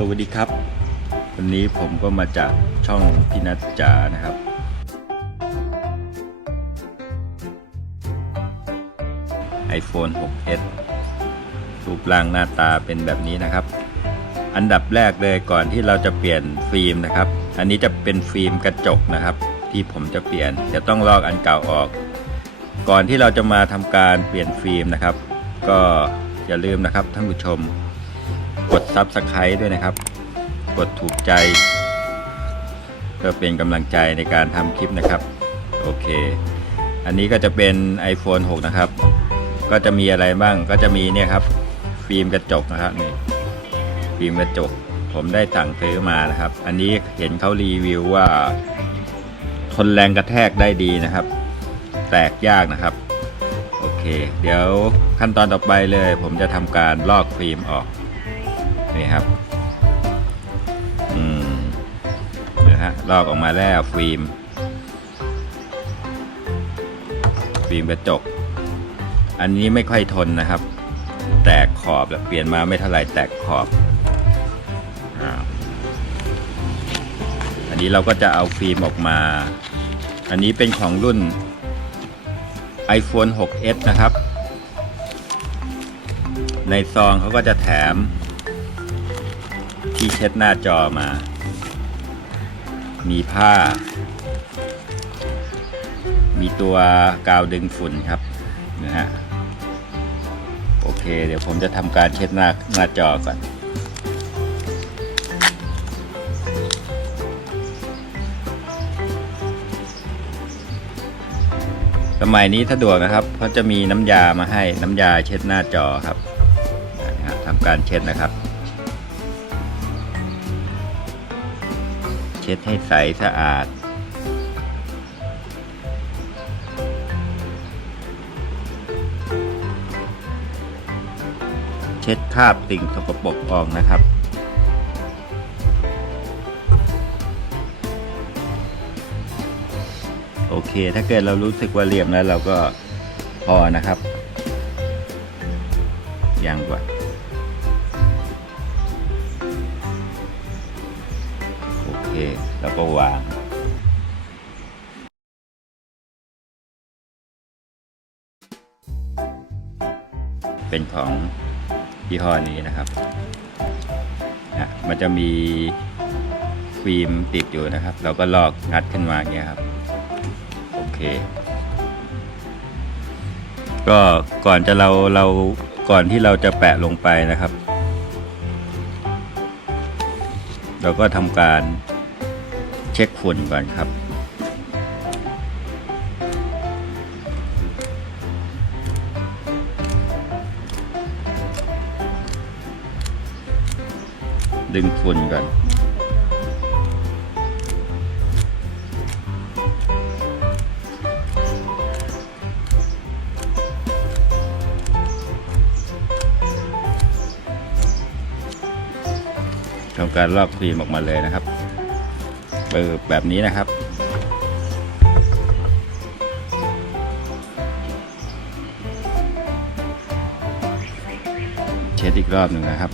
สวัสดีครับ วันนี้ผมก็มาจากช่องพินัจจานะครับ iPhone 6s รูปร่างหน้าตาเป็นแบบนี้นะครับ อันดับแรกเลยก่อนที่เราจะเปลี่ยนฟิล์มนะครับ อันนี้จะเป็นฟิล์มกระจกนะครับ ที่ผมจะเปลี่ยนจะต้องลอกอันเก่าออก ก่อนที่เราจะมาทำการเปลี่ยนฟิล์มนะครับ ก็อย่าลืมนะครับท่านผู้ชม กด Subscribe ด้วยนะครับ กดถูกใจ เพื่อเป็นกำลังใจในการทำคลิปนะครับ โอเค อันนี้ก็จะเป็น iPhone 6 นะครับ ก็จะมีอะไรบ้างก็จะมีเนี่ยครับ ฟิล์มกระจกนะครับนี่ฟิล์มกระจก ผมได้สั่งซื้อมานะครับ อันนี้เห็นเขารีวิวว่า ทนแรงกระแทกได้ดีนะครับ แตกยากนะครับ โอเค เดี๋ยวขั้นตอนต่อไปเลย ผมจะทำการลอกฟิล์มออก นี่ครับ อืมนะฮะลอกออกมาแล้วฟิล์ม ฟิล์มกระจก อันนี้ไม่ค่อยทนนะครับ แตกขอบแล้วเปลี่ยนมาไม่เท่าไหร่แตกขอบอาอันนี้เราก็จะเอาฟิล์มออกมา อันนี้เป็นของรุ่น iPhone 6s นะครับ ในซองเขาก็จะแถม ที่เช็ดหน้าจอมา มีผ้า มีตัวกาวดึงฝุ่นครับนะฮะโอเค เดี๋ยวผมจะทำการเช็ดหน้าหน้าจอก่อนสมัยนี้สะดวกนะครับเขาจะมีน้ำยามาให้น้ำยาเช็ดหน้าจอครับทำการเช็ดนะครับ ช็ดให้ใสสะอาด เช็ดคราบสิ่งสกปรกออกนะครับโอเค ถ้าเกิดเรารู้สึกว่าเรียมแล้วเราก็พอนะครับ ยังกว่า แล้วก็วางเป็นของยี่ห้อนี้นะครับนะมันจะมีฟิล์มติดอยู่นะครับ เราก็ลอกงัดขึ้นมาอย่างเงี้ยครับ โอเค ก็ก่อนจะเราเราก่อนที่เราจะแปะลงไปนะครับ เราก็ทำการ ช็คฝุ่นก่อนครับ ดึงฝุ่นก่อนทำการลอกฟิล์มออกมาเลยนะครับ เปิดแบบนี้นะครับ เช็ดอีกรอบหนึ่งนะครับ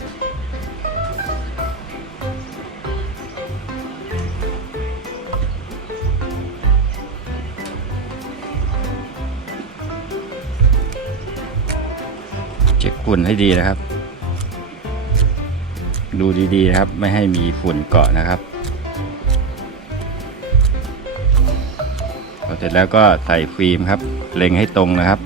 เช็คฝุ่นให้ดีนะครับ ดูดีๆนะครับ ไม่ให้มีฝุ่นเกาะนะครับ ร็จแล้วก็ใส่ฟิล์มครับ เล็งให้ตรงนะครับ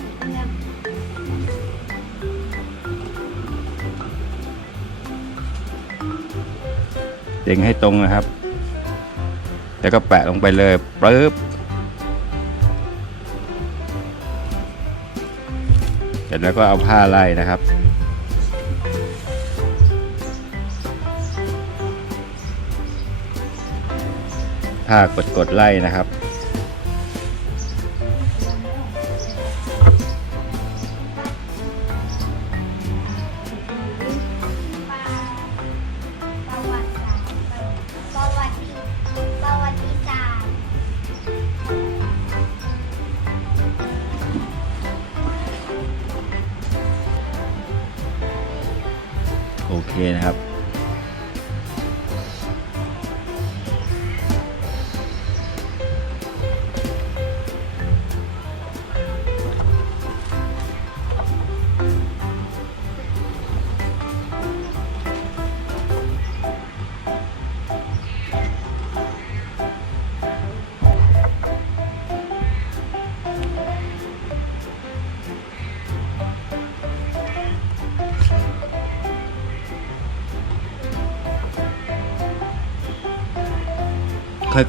เล็งให้ตรงนะครับ แล้วก็แปะลงไปเลยปึ๊บเสร็จแล้วก็เอาผ้าไล่นะครับถ้ากดกดไล่นะครับ โอเคนะครับ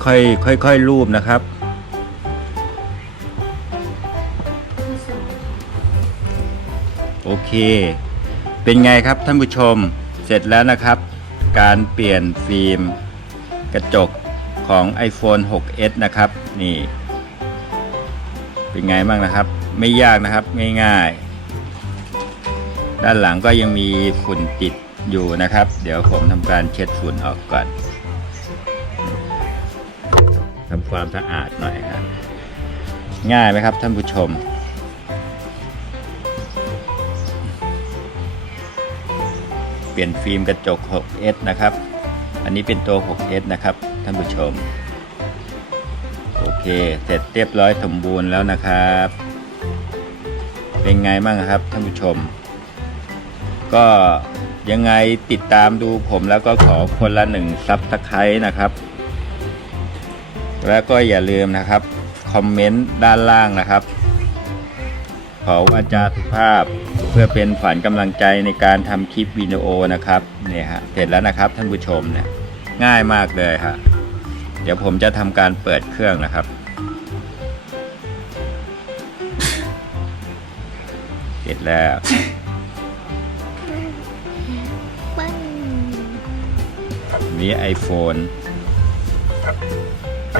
ค่อยๆค่อยๆรูปนะครับ โอเค เป็นไงครับท่านผู้ชมเสร็จแล้วนะครับ การเปลี่ยนฟิล์ม กระจกของ iPhone 6s นะครับ นี่ เป็นไงบ้างนะครับ ไม่ยากนะครับง่ายๆ ด้านหลังก็ยังมีฝุ่นติดอยู่นะครับ เดี๋ยวผมทำการเช็ดฝุ่นออกก่อน ทำความสะอาดหน่อยครับง่ายไหมครับท่านผู้ชม เปลี่ยนฟิล์มกระจก 6s นะครับ อันนี้เป็นตัว 6s นะครับ ท่านผู้ชม โอเค เสร็จเรียบร้อยสมบูรณ์แล้วนะครับ เป็นไงบ้างครับท่านผู้ชม ก็ยังไงติดตามดูผมแล้วก็ขอคนละหนึ่งซับสไครต์นะครับ แล้วก็อย่าลืมนะครับคอมเมนต์ด้านล่างนะครับ ขออาจารย์สุภาพเพื่อเป็นฝันกำลังใจในการทำคลิปวิดีโอนะครับเนี่ยฮะเสร็จแล้วนะครับท่านผู้ชมเนี่ยง่ายมากเลยฮะเดี๋ยวผมจะทำการเปิดเครื่องนะครับเสร็จแล้วปึ้งนี้ iPhone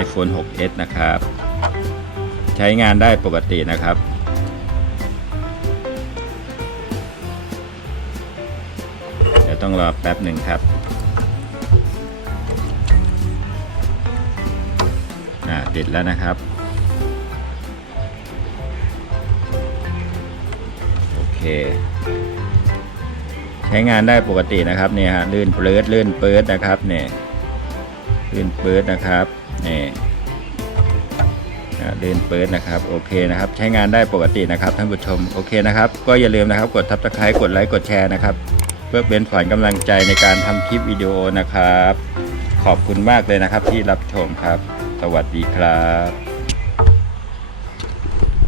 iPhone 6s นะครับ ใช้งานได้ปกตินะครับ เดี๋ยวต้องรอแป๊บหนึ่งครับอ่าติดแล้วนะครับ โอเค ใช้งานได้ปกตินะครับเนี่ยฮะลื่นเปลืดลื่นเปิดนะครับเนี่ยลื่นเปิดนะครับ นี่เลนเปิดนะครับโอเคนะครับใช้งานได้ปกตินะครับท่านผู้ชมโอเคนะครับก็อย่าลืมนะครับกดทับตะไคร้กดไลค์กดแชร์นะครับ เพื่อเป็นฝันกำลังใจในการทำคลิปวิดีโอนะครับ ขอบคุณมากเลยนะครับที่รับชมครับ สวัสดีครับ